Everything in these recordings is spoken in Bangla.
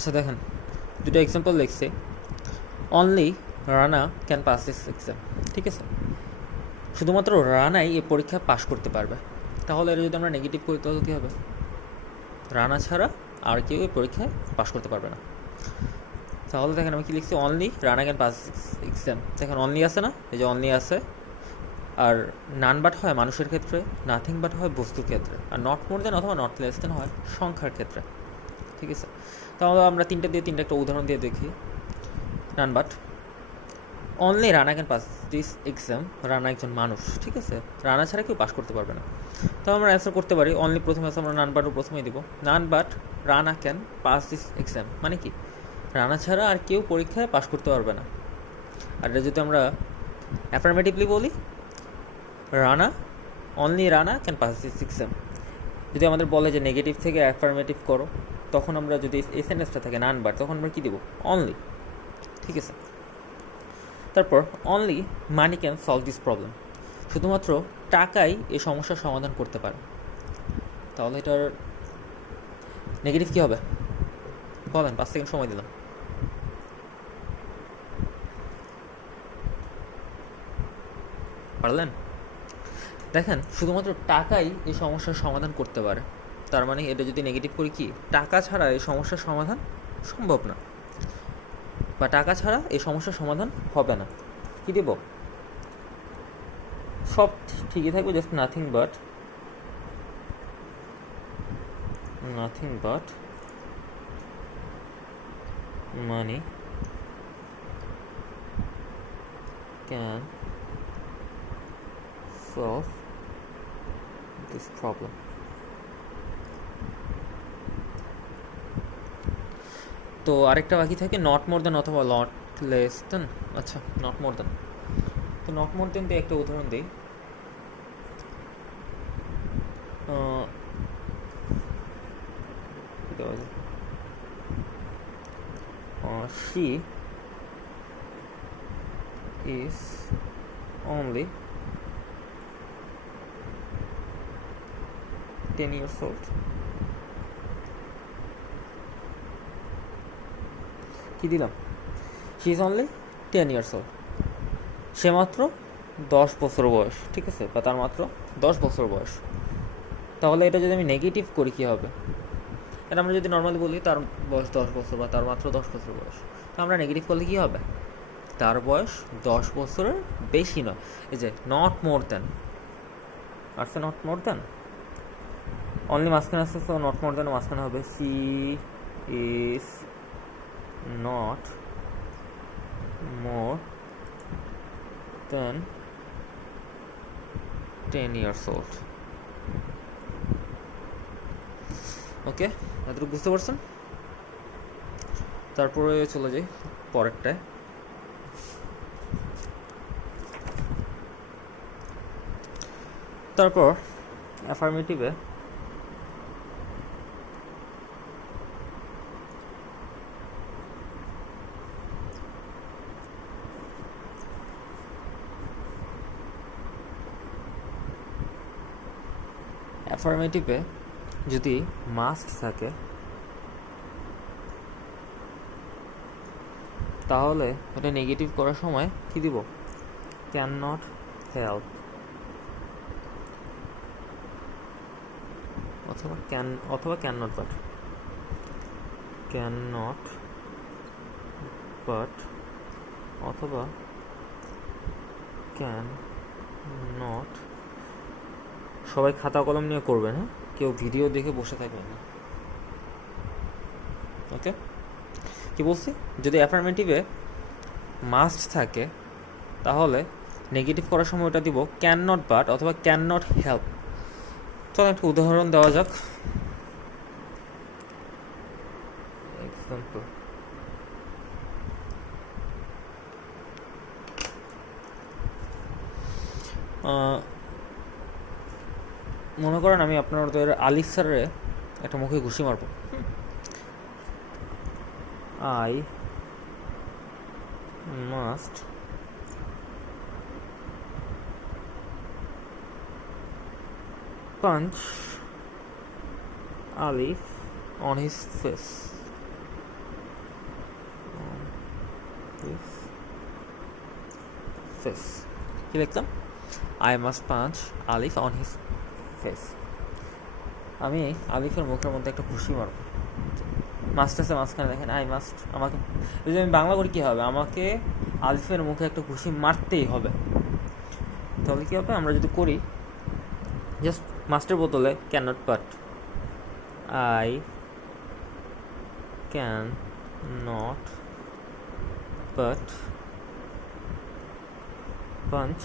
আচ্ছা দেখেন, দুটো এক্সাম্পল লিখছি। Only Rana can pass this exam, ঠিক আছে? শুধুমাত্র রানাই এই পরীক্ষা পাশ করতে পারবে। তাহলে এটা যদি আমরা নেগেটিভ করি তাহলে কী হবে? রানা ছাড়া আর কেউ এই পরীক্ষায় পাশ করতে পারবে না। তাহলে দেখেন আমি কি লিখছি, only Rana can pass exam. দেখেন অনলি আছে না, এই যে অনলি আছে। আর নান বাট হয় মানুষের ক্ষেত্রে, নাথিং বাট হয় বস্তুর ক্ষেত্রে, আর নট মোর দেন অথবা নট লেস দেন হয় সংখ্যার ক্ষেত্রে, ঠিক আছে? তাহলে আমরা তিনটা একটা উদাহরণ দিয়ে দেখি। None but only Rana can pass this exam. Rana একজন মানুষ, ঠিক আছে? রানা ছাড়া কেউ পাস করতে পারবে না। তাহলে আমরা অ্যান্সার করতে পারি, অনলি প্রথমে আছে, আমরা নান বাটও প্রথমেই দিব। None but Rana can pass this exam মানে কি? রানা ছাড়া আর কেউ পরীক্ষায় পাস করতে পারবে না। আর এটা যদি আমরা অ্যাফার্মেটিভলি বলি, Rana only Rana can pass this exam. যদি আমাদের বলে যে নেগেটিভ থেকে অ্যাফার্মেটিভ করো, তখন আমরা যদি এই সেন্টেন্সটা থাকে নান বাট, তখন আমরা কী দেবো? অনলি, ঠিক আছে? তারপর only money can solve this problem. শুধুমাত্র টাকাই এই সমস্যার সমাধান করতে পারে। তাহলে এটার নেগেটিভ কী হবে বলেন? 5 সেকেন্ড সময় দিলাম। পারলেন? দেখেন শুধুমাত্র টাকাই এই সমস্যার সমাধান করতে পারে, তার মানে এটা যদি নেগেটিভ করি, কি টাকা ছাড়া এই সমস্যার সমাধান সম্ভব না, বা টাকা ছাড়া এই সমস্যার সমাধান হবে না। কী দেব? সব ঠিকই থাকবে, just nothing but money can solve this problem. তো আরেকটা বাকি থাকে নট মোর দেন অথবা নট লেস দেন। আচ্ছা, নট মোর দেন। তো নট মোর দেন দিয়ে একটা উদাহরণ দিই। she is only 10 years old. কি দিলাম? she is only 10 years old. সে মাত্র 10 বছর বয়স, ঠিক আছে? বা তার মাত্র 10 বছর বয়স। তাহলে এটা যদি আমি নেগেটিভ করি কী হবে? এটা আমরা যদি নর্মালি বলি তার বয়স 10 বছর বা তার মাত্র 10 বছর বয়স, তো আমরা নেগেটিভ করলে কী হবে? তার বয়স 10 বছরের বেশি নয়। এই যে নট মোর দ্যান আসছে, নট মোর দ্যান অনলি মাঝখানে আসছে, তো নট মোর দ্যান মাঝখানে হবে she is not more than 10 years old. ওকে, এতটুকু বুঝতে পারছেন? তারপরে চলে যাই পরেরটায়। তারপর অ্যাফার্মেটিভে যদি মাস্ট থাকে তাহলে এটা নেগেটিভ করার সময় কি দিব? ক্যান নট হেল্প অথবা ক্যান নট বাট অথবা ক্যান নট। সবাই খাতা কলম নিয়ে করবেন, হ্যাঁ? কেউ ভিডিও দেখে বসে থাকবেন না, ওকে? কি বলছি? যদি অ্যাফার্মেটিভে মাস্ট থাকে তাহলে নেগেটিভ করার সময় ওটা দিব ক্যান নট বাট অথবা ক্যান নট হেল্প। চলো একটা উদাহরণ দেওয়া যাক। এক্সাম্পল, মনে করেন আমি আপনাদের আলিফ স্যারের একটা মুখে ঘুষি মারব। I must punch Alif on his face. His face. কি লিখলাম? I must punch Alif on his face. আমি আলিফের মুখের মধ্যে একটা ঘুষি মারব। মাস্ট আছে মাঝখানে, দেখেন আই মাস্ট। আমাকে যদি আমি বাংলা করি কী হবে? আমাকে আলিফের মুখে একটা ঘুষি মারতেই হবে। তাহলে কী হবে? আমরা যদি করি জাস্ট মাস্টের বদলে can not but, I can not but punch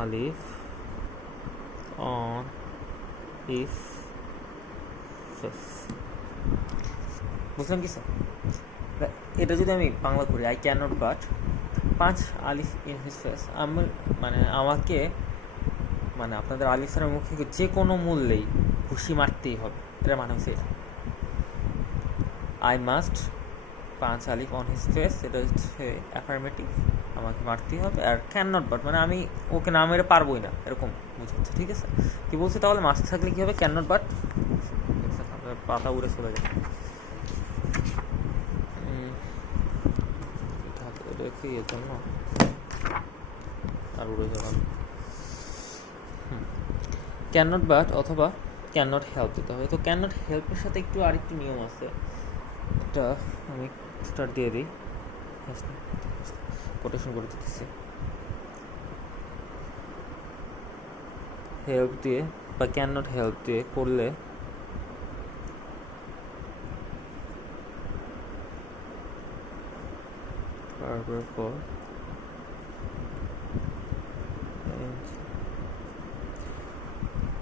Alif on his face. বুঝলেন কি স্যার? এটা যদি আমি বাংলা করি আই ক্যান নট বাট পাঁচ আলিফ ইন হিজ ফেস, আমি মানে আমাকে মানে আপনাদের আলিফ স্যারের মুখে যে কোনো মূল্যেই ঘুষি মারতেই হবে, এটার মানে হচ্ছে এটা। আই মাস্ট পাঁচ আলিফ অন হিজ ফেস, এটা হচ্ছে অ্যাফার্মেটিভ, আমাকে মারতেই হবে। আর ক্যান নট বাট মানে আমি ওকে না মেরে পারবোই না, এরকম বুঝাচ্ছে। ঠিক আছে, কি বলছি তাহলে? মাস্ট থাকলে কী হবে? ক্যান নট বাট, পাতা উড়ে চলে যায়। এটা কি এর জন্য আর উড়ে যাবেন। ক্যান নট বাট অথবা ক্যান নট হেল্প দিতে হবে। তো ক্যান নট হেল্পের সাথে একটু আরেকটু নিয়ম আছে, এটা আমি স্টার্ট দিয়ে দিই, কোটেশন করে দিতেছি। হেল্প দিয়ে বা ক্যান নট হেল্প দিয়ে করলে ভার্বের পর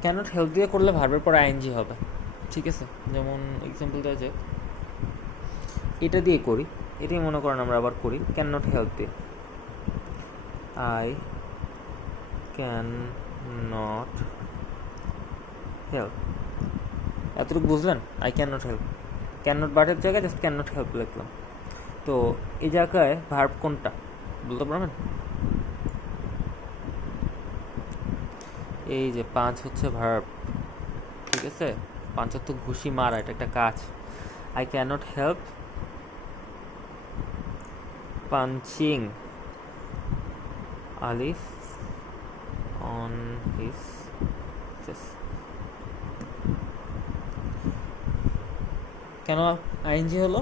ক্যান নট হেল্প দিয়ে করলে ভার্বের পর আইএনজি হবে। ঠিক আছে, যেমন এক্সাম্পল দেওয়া যায়, এটা দিয়ে করি, এটাই মনে করেন আমরা আবার করি ক্যান নট হেল্প দিয়ে। আই ক্যান নট হেল্প, এতটুকু বুঝলেন? I can not help, can not বাটের জায়গায় জাস্ট ক্যান নট হেল্প লিখলাম। তো এই জায়গায় ভার্ব কোনটা বলতে পারবেন? এই যে পাঁচ হচ্ছে ভার্ব, ঠিক আছে? পাঁচের তো ঘুষি মারা, এটা একটা কাজ। I can not help punching Alif on his face. কেন আইএনজি হলো?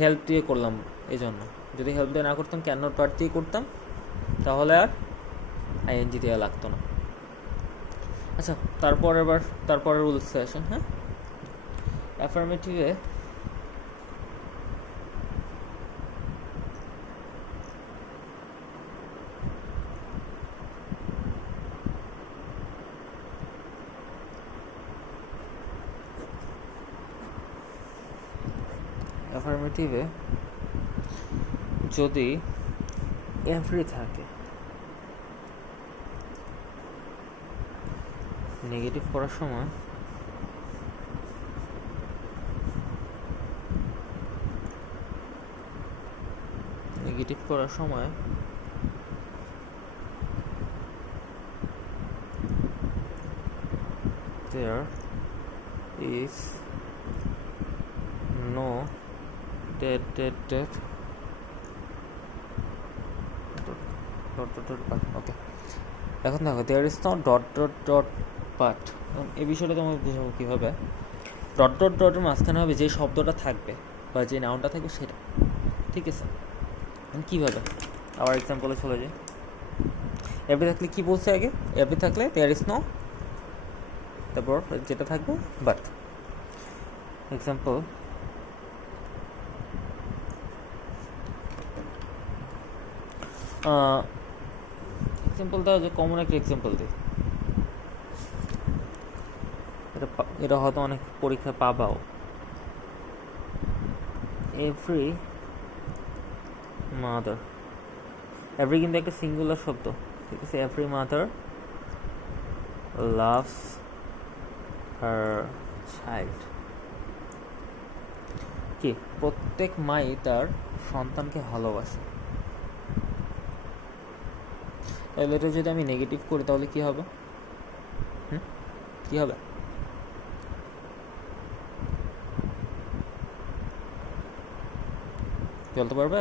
হেল্প দিয়ে করলাম এই জন্য। যদি হেল্প দিয়ে না করতাম, ক্যান নট বাট দিয়ে করতাম, তাহলে আর আইএনজি দেওয়া লাগতো না। আচ্ছা, তারপরের রুলসে আসেন। হ্যাঁ, অ্যাফার্মেটিভে যদি এভরি থাকে, নেগেটিভ করার সময় there is no ওকে, এখন দেখো there is no doubt but. এই বিষয়টা তোমাকে বুঝাবো কীভাবে। ডটের মাঝখানে হবে যে শব্দটা থাকবে বা যে নাউনটা থাকবে সেটা। ঠিক আছে, কীভাবে? আবার এক্সাম্পলে চলে যাই। এভরি থাকলে কি বলছে আগে? এভরি থাকলে দেয়ার ইজ নো, তারপর যেটা থাকবে বাট। এক্সাম্পল, দেওয়া যে কমন একটা এক্সাম্পল দিই, এটা হয়তো অনেক পরীক্ষা পাবাও। এভরি মাদার, এভরি কিন্তু একটা সিঙ্গুলার শব্দ, ঠিক আছে? Every mother loves her child. কি? প্রত্যেক মাই তার সন্তানকে ভালোবাসে। তাহলে এটা যদি আমি নেগেটিভ করি তাহলে কি হবে? কি হবে? বলতে পারবে?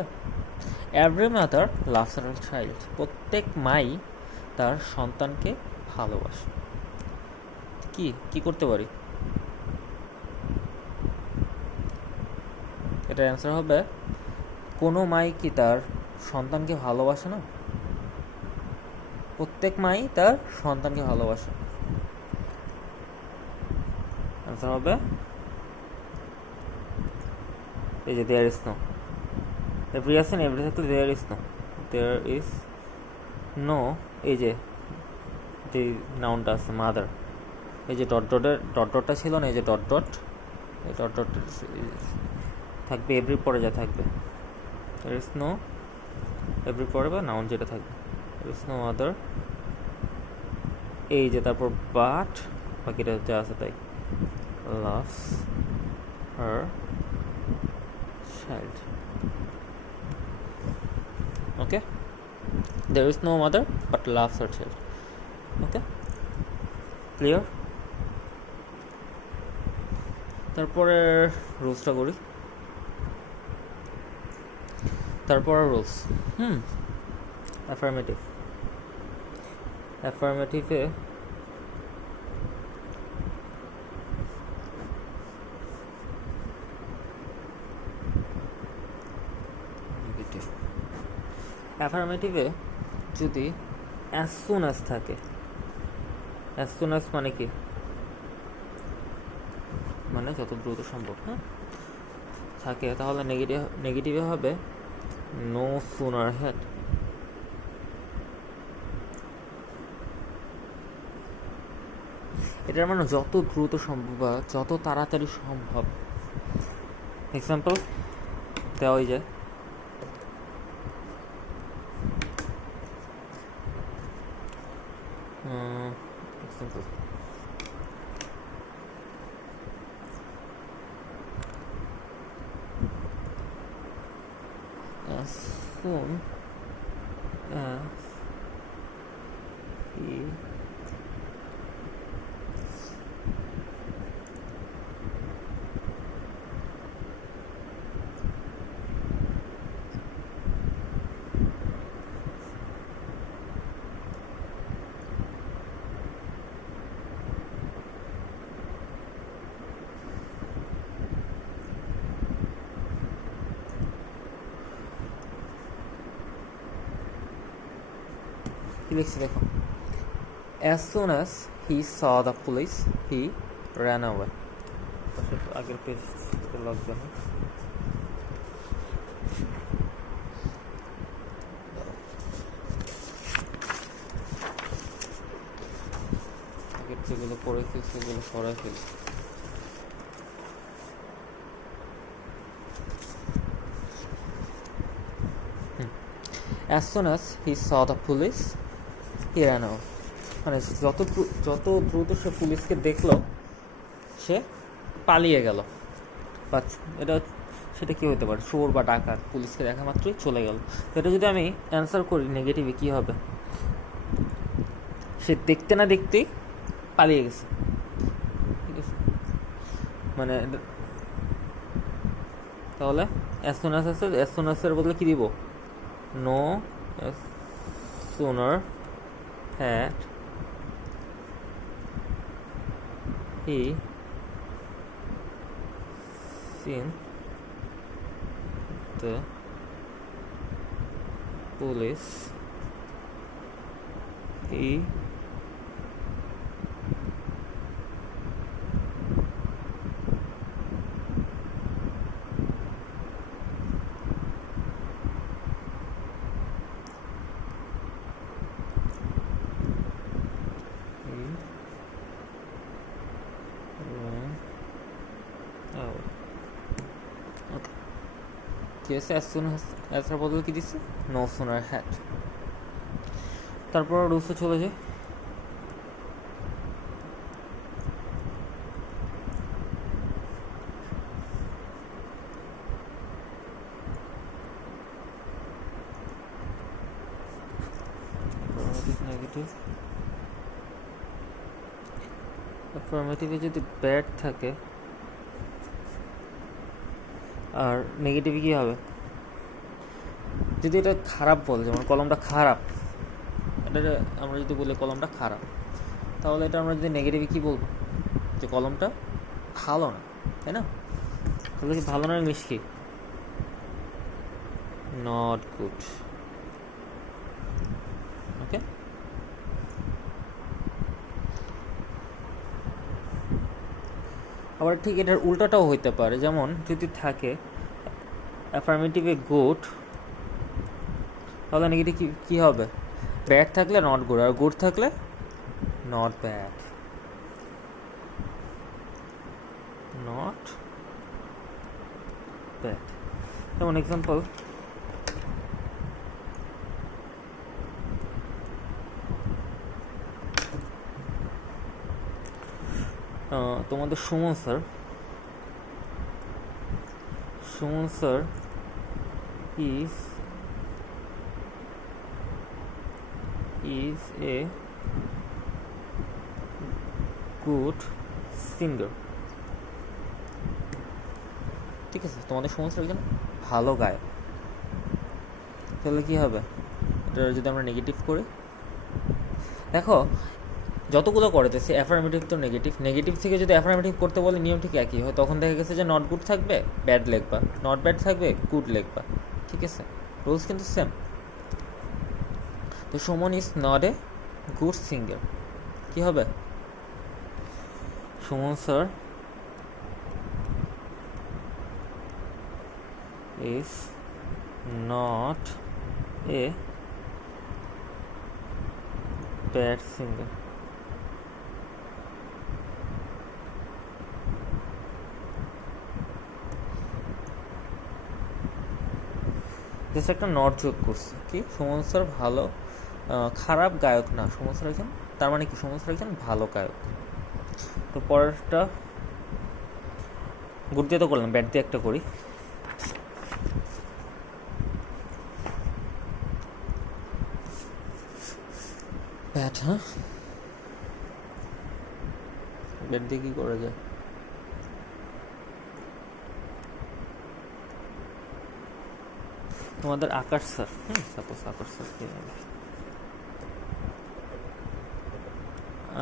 Every mother loves her child, প্রত্যেক মাই তার সন্তানকে ভালোবাসে। কি কি করতে পারি? এটার অ্যান্সার হবে কোনো মাই কি তার সন্তানকে ভালোবাসে না? প্রত্যেক মাই তার সন্তানকে ভালোবাসে। অ্যান্সার হবে এই যে দেয়ার ইজ নো। এভরি আছে না, এভরি থাকলে there is no, there is no. এই যে নাউনটা আছে মাদার, এই যে ডটটা ছিল না, এই যে ডট এই ডট থাকবে, এভরি পরে যা থাকবে দেয়ার ইজ নো, এভরি পরে বা নাউন যেটা থাকবে দেয়ার ইজ নো আদার, এই যে তারপর বাট বাকিটা যা আছে তাই, loves her child. Okay, there is no mother but loves her child. Okay, clear? তারপরে রুলসটা করি। তারপরে রুলস অ্যাফার্মেটিভে অ্যাফার্মেটিভে যদি অ্যাজ সুন অ্যাজ থাকে, অ্যাজ সুন অ্যাজ মানে কি, মানে যত দ্রুত সম্ভব থাকে, তাহলে নেগেটিভে হবে নো সুনার হ্যাড। এটার মানে যত দ্রুত সম্ভব বা যত তাড়াতাড়ি সম্ভব। এক্সাম্পল দেওয়াই যায়, example as soon as he লিখছি দেখো, as soon as he saw the police he ran away. আগের পেজ লাগবে না, আগের যেগুলো পড়ে ফেলছি সেগুলো পড়ায় ফেলছি। As soon as he saw the police he ran away, মানে যত দ্রুত সে পুলিশকে দেখলো সে পালিয়ে গেল। বা এটা সেটা কি হতে পারে, চোর বা ডাকাত পুলিশকে দেখা মাত্রই চলে গেল। এটা যদি আমি অ্যান্সার করি নেগেটিভে কি হবে, সে দেখতে না দেখতেই পালিয়ে গেছে, ঠিক আছে? মানে তাহলে as soon as আছে, as soon as এর বদলে কি দিব, no sooner had he seen the police he yes, as soon as এর বদলে কি দিচ্ছে, no sooner had। তারপর রুলসে চলে যায়। নেগেটিভ অ্যাফার্মেটিভে যদি ব্যাড থাকে আর নেগেটিভে কি হবে, যদি এটা খারাপ বলে, যেমন কলমটা খারাপ, এটা আমরা যদি বলি কলমটা খারাপ, তাহলে এটা আমরা যদি নেগেটিভে কী বলবো, যে কলমটা ভালো না, তাই না? তাহলে কি ভালো না ইংলিশ কি? Not good. ওকে, আবার ঠিক এটার উল্টাটাও হইতে পারে, যেমন যদি থাকে অ্যাফার্মেটিভে গুড, তাহলে নেগেটিভ কী হবে? ব্যাড থাকলে নট গুড, আর গুড থাকলে নট ব্যাড। Not bad. যেমন এক্সাম্পল, তোমাদের Suman sir is a good singer। ঠিক আছে, তোমাদের সুমন স্যার একজন ভালো গায়ক। তাহলে কী হবে এটা যদি আমরা নেগেটিভ করি? দেখো যতগুলো করতেছি অ্যাফার্মেটিভ তো নেগেটিভ থেকে যদি অ্যাফার্মেটিভ করতে বলে নিয়ম ঠিক একই হয়। তখন দেখা গেছে যে নট গুড থাকবে ব্যাড লিখবা, নট ব্যাড থাকবে গুড লিখবা। ঠিক আছে, রুলস কিন্তু সেম। তো Suman is not a good singer, কী হবে? Suman sir is not a bad singer. Just একটা নট যোগ করছে, কি সুমন স্যার ভালো খারাপ গায়ক না, সুমন স্যার একজন, তার মানে কি সুমন স্যার একজন ভালো গায়ক। তো পরেরটা গুড দিয়ে তো করলাম, ব্যাড দিয়ে একটা করি। ব্যাড, হ্যাঁ, ব্যাড দিয়ে কী করা যায়? তোমাদের আকাশ স্যার, সাপোজ আকাশ স্যার,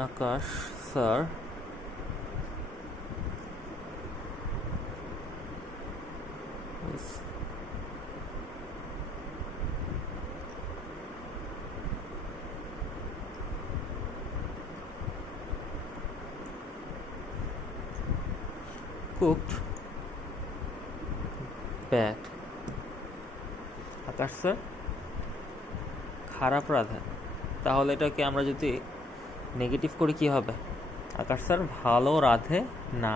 আকাশ স্যার cooked bad। আকাশ স্যার খারাপ রাধে, তাহলে এটাকে আমরা যদি নেগেটিভ করি কি হবে? আকাশ স্যার ভালো রাধে না।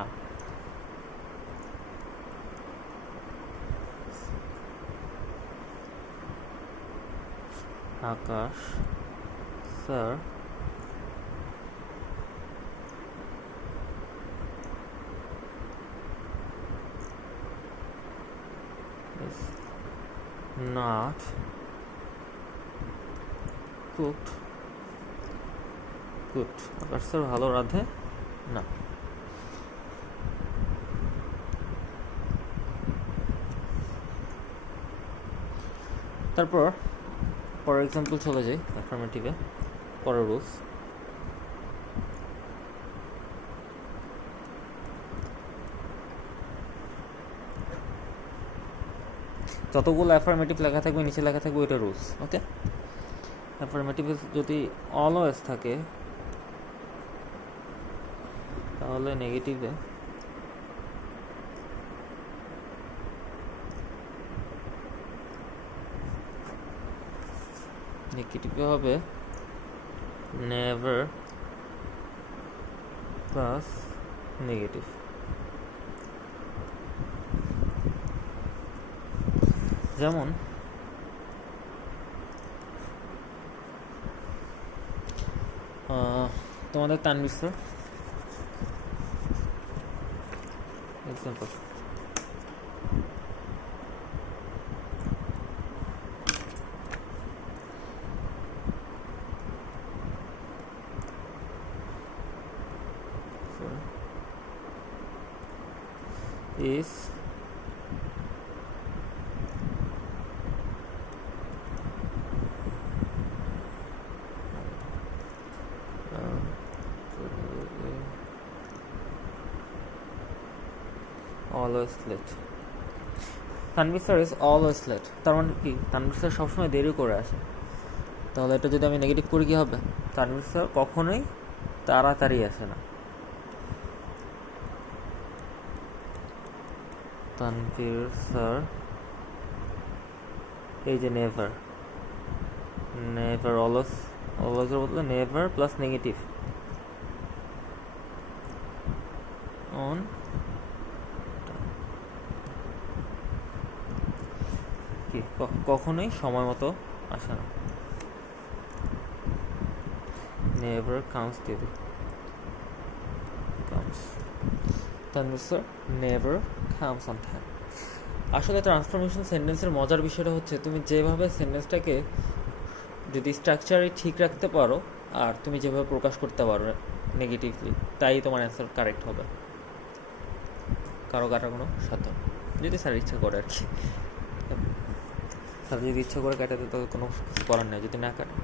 Akash sir is not cooked good। Akash sir ভালো রাধে না। তারপর পরের এক্সাম্পল চলে যাই অ্যাফার্মেটিভে, পরের রুলস। যতগুলো অ্যাফার্মেটিভ লেখা থাকবে নিচে লেখা থাকবে ওইটা রুলস। ওকে, অ্যাফার্মেটিভে যদি অলওয়েজ থাকে তাহলে নেগেটিভে হবে নেভার প্লাস নেগেটিভ। যেমন তোমাদের Tanvir sir example, is always late. Tanvir sir is always late, তার মানে কি তানভীর স্যার সবসময় দেরি করে আসে। তাহলে এটা যদি আমি নেগেটিভ করি কী হবে? তানভীর স্যার কখনোই তাড়াতাড়ি আসে না। তানভীর স্যার, এই যে নেভার, নেভার অলওয়েজ, অলওয়েজের বদলে নেভার প্লাস নেগেটিভ অন কি কখনোই সময় মতো আসে না। নেভার কামস দিয়ে দিই, comes, Tanvir sir never comes on time. আসলে ট্রান্সফরমেশন সেন্টেন্সের মজার বিষয়টা হচ্ছে তুমি যেভাবে সেন্টেন্সটাকে যদি স্ট্রাকচারে ঠিক রাখতে পারো আর তুমি যেভাবে প্রকাশ করতে পারো নেগেটিভলি, তাই তোমার অ্যান্সার কারেক্ট হবে। কারো কাটার কোনো সাধ্য নেই, যদি স্যার ইচ্ছা করে আর কি। স্যার যদি ইচ্ছা করে কাটাতে তো কোনো করার নেই, যদি না কাটে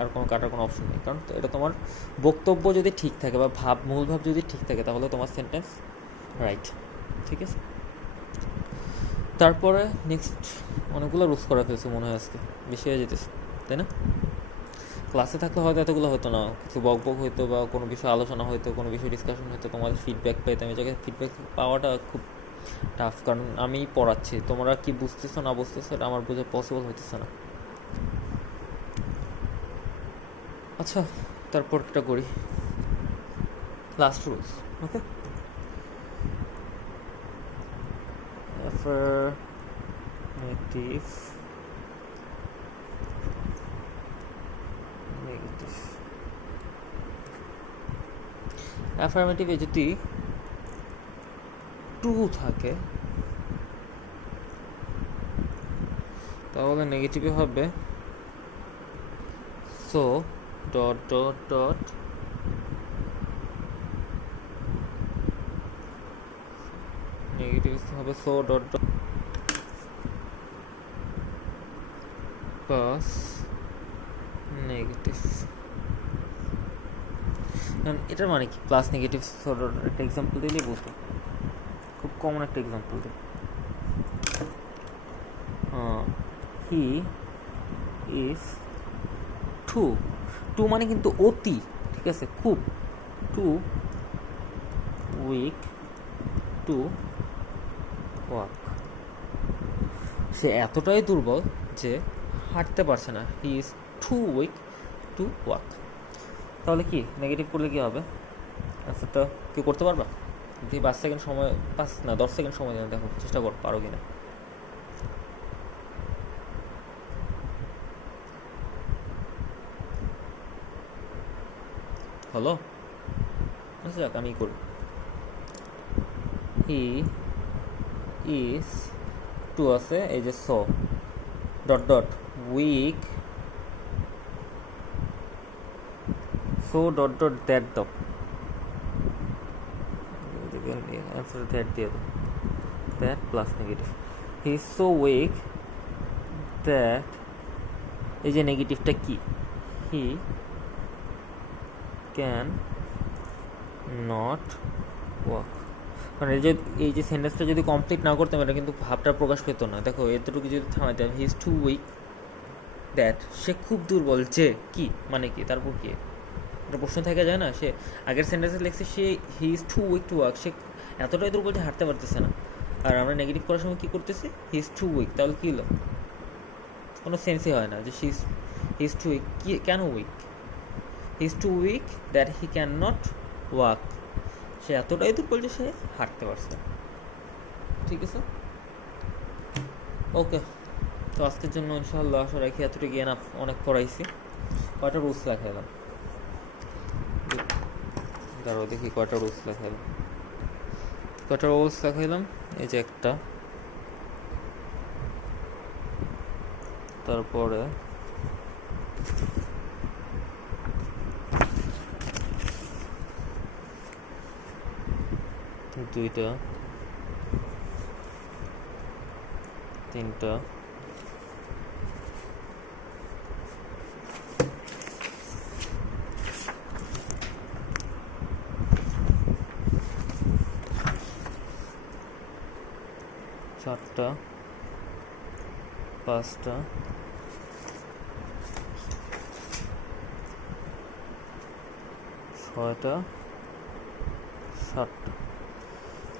আর কোনো কাটার কোনো অপশন নেই, কারণ এটা তোমার বক্তব্য যদি ঠিক থাকে বা মূল ভাব যদি ঠিক থাকে তাহলে তোমার সেন্টেন্স রাইট। ঠিক আছে, তারপরে নেক্সট অনেকগুলো রুলস করা ফেলছে মনে হয়, আজকে বেশি হয়ে যেতেছে তাই না? ক্লাসে থাকলে হয়তো এতগুলো হতো না, কিছু বক হইতো বা কোনো বিষয় আলোচনা হইতো, কোনো বিষয় ডিসকাশন হইতো, তোমাদের ফিডব্যাক পাইতাম। এই জায়গায় ফিডব্যাক পাওয়াটা খুব টাফ, কারণ আমি পড়াচ্ছি, তোমরা কি বুঝতেছো না বুঝতেছো এটা আমার বোঝা পসিবল হইতেছে না। আচ্ছা, তারপরটা করি, last rules. Okay, affirmative, negative. অ্যাফার্মেটিভে যদি টু থাকে তাহলে নেগেটিভে হবে so dot dot dot negative হবে so dot dot plus negative. এটার মানে কি প্লাস নেগেটিভ সো ডট, একটা এক্সাম্পল দিলেই বুঝবো, খুব কমন একটা এক্সাম্পল দিই। হি ইজ টু, টু মানে কিন্তু অতি, ঠিক আছে, খুব, টু উইক টু ওয়াক, সে এতটাই দুর্বল যে হাঁটতে পারছে না। He is too weak to walk. তাহলে কি নেগেটিভ করলে কী হবে? আনসারটা কি করতে পারবা? যদি 5 সেকেন্ড সময়, 10 সেকেন্ড সময় দেন, দেখো চেষ্টা করো পারো কিনা। হলো, আচ্ছা যাক আমি করি। হি ইজ টু আছে, এই যে so dot dot week, so dot dot that দাও, অ্যান্সার দ্যাট দিয়ে দাও, that plus negative. He is so weak that, এই যে নেগেটিভটা কি, হি ক্যান নট ওয়াক। কারণ এই যে সেন্টেন্সটা যদি কমপ্লিট না করতাম এটা কিন্তু ভাবটা প্রকাশ পেত না। দেখো এতটুকু যদি থামাইতাম, he is too weak that, সে খুব দুর্বল যে কি মানে কি, তারপর কি একটা প্রশ্ন থেকে যায় না, সে আগের সেন্টেন্সে লিখছে সে he is too weak to walk, সে এতটাই দুর্বল যে হাঁটতে পারতেছে না। আর আমরা নেগেটিভ করার সময় কী করতেছি, হি ইজ টু উইক, তাহলে কী হলো? কোনো সেন্সই হয় না যে হি ইজ টু উইক, কি কেন weak? He is too weak that he can not walk, সে এতটাই দুর্বল যে সে হাঁটতে পারছে। ঠিক আছে, ওকে, তো আজকের জন্য ইনশাআল্লাহ আশা রাখি এতটুকু এনাফ, অনেক পড়াইছি। কয়টা রুলস লেখাইলাম দাঁড়াও দেখি, কয়টা রুলস লেখাইলাম, কয়টা রুলস লেখাইলাম, এই যে একটা, তারপরে দুইটা, তিনটা, 4টা 5টা 6টা 7টা।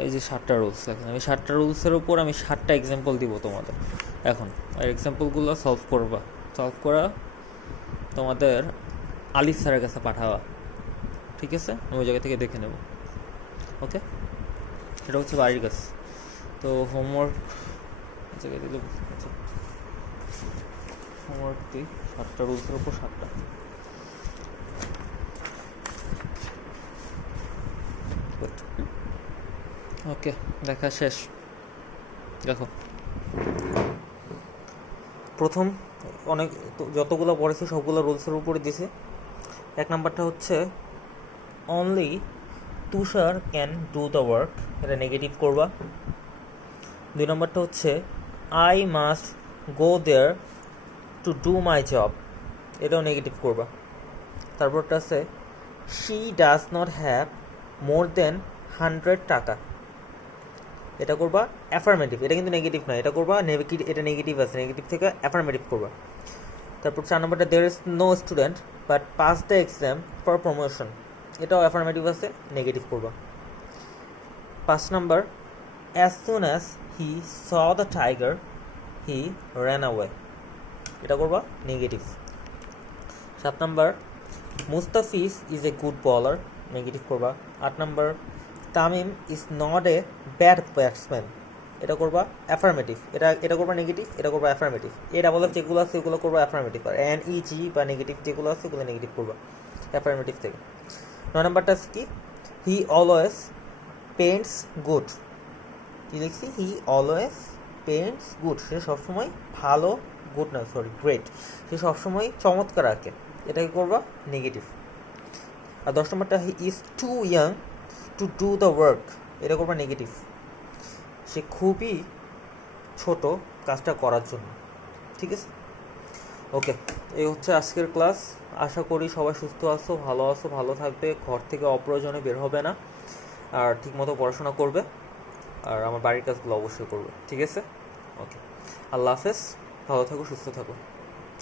এই যে 7টা রুলস দেখেন, আমি 7টা রুলসের উপর আমি 7টা এক্সাম্পল দিব তোমাদের এখন। আর এক্সাম্পলগুলো সলভ করবা, সলভ করা তোমাদের আলিফ স্যারের কাছে পাঠাবা, ঠিক আছে? আমি ওই জায়গা থেকে দেখে নেব। ওকে, এটা হচ্ছে বাড়ির কাজ। তো হোমওয়ার্ক জায়গায় দিলে হোমওয়ার্ক দিই 7টা রুলসের উপর 7টা। ওকে, দেখা শেষ। দেখো প্রথম অনেক যতগুলো পড়েছি সবগুলো রুলসের উপরে দিছে। 1 নাম্বারটা হচ্ছে only Tushar can do the work, এটা নেগেটিভ করবা। 2 নাম্বারটা হচ্ছে I must go there to do my job, এটাও নেগেটিভ করবা। তারপরটা আছে she does not have more than 100 টাকা, এটা করবা অ্যাফার্মেটিভ, এটা কিন্তু নেগেটিভ নয়, এটা করবা এটা নেগেটিভ আছে, নেগেটিভ থেকে অ্যাফার্মেটিভ করবা। তারপর 4 নম্বরটা there is no student but pass the exam for promotion, এটাও অ্যাফার্মেটিভ আছে, নেগেটিভ করবা। 5 number as soon as he saw the tiger he ran away, এটা করবা negative. 7 number Mustafiz is a good bowler, negative করবা। 8 number Tamim is not a bad batsman, এটা করবা অ্যাফার্মেটিভ, এটা করবা নেগেটিভ, এটা করবা অ্যাফার্মেটিভ। এ ডাবল এফ যেগুলো আছে ওগুলো করবা অ্যাফার্মেটিভ, আর এন ই জি বা নেগেটিভ যেগুলো আছে ওগুলো নেগেটিভ করবা অ্যাফার্মেটিভ থেকে। 9 নম্বরটা আছে কি হি অলওয়েজ পেন্টস গুড, কি লিখছি হি অলওয়েজ পেন্টস গুড, সে সবসময় ভালো, গুড না সরি গ্রেট, সে সবসময় চমৎকার আঁকে, এটাকে করবা নেগেটিভ। আর 10 নম্বরটা he is too young to do the work, এটা করবা নেগেটিভ, সে খুবই ছোট কাজটা করার জন্য, ঠিক আছে? ওকে, এই হচ্ছে আজকের ক্লাস। আশা করি সবাই সুস্থ আছো, ভালো থাকবে, ঘর থেকে অপ্রয়োজনে বের হবে না, আর ঠিকমতো পড়াশোনা করবে, আর আমার বাড়ির কাজগুলো অবশ্যই করবে, ঠিক আছে? ওকে, আল্লাহ হাফেজ, ভালো থাকো, সুস্থ থাকো,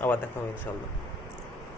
আবার দেখা হবে ইনশাআল্লাহ।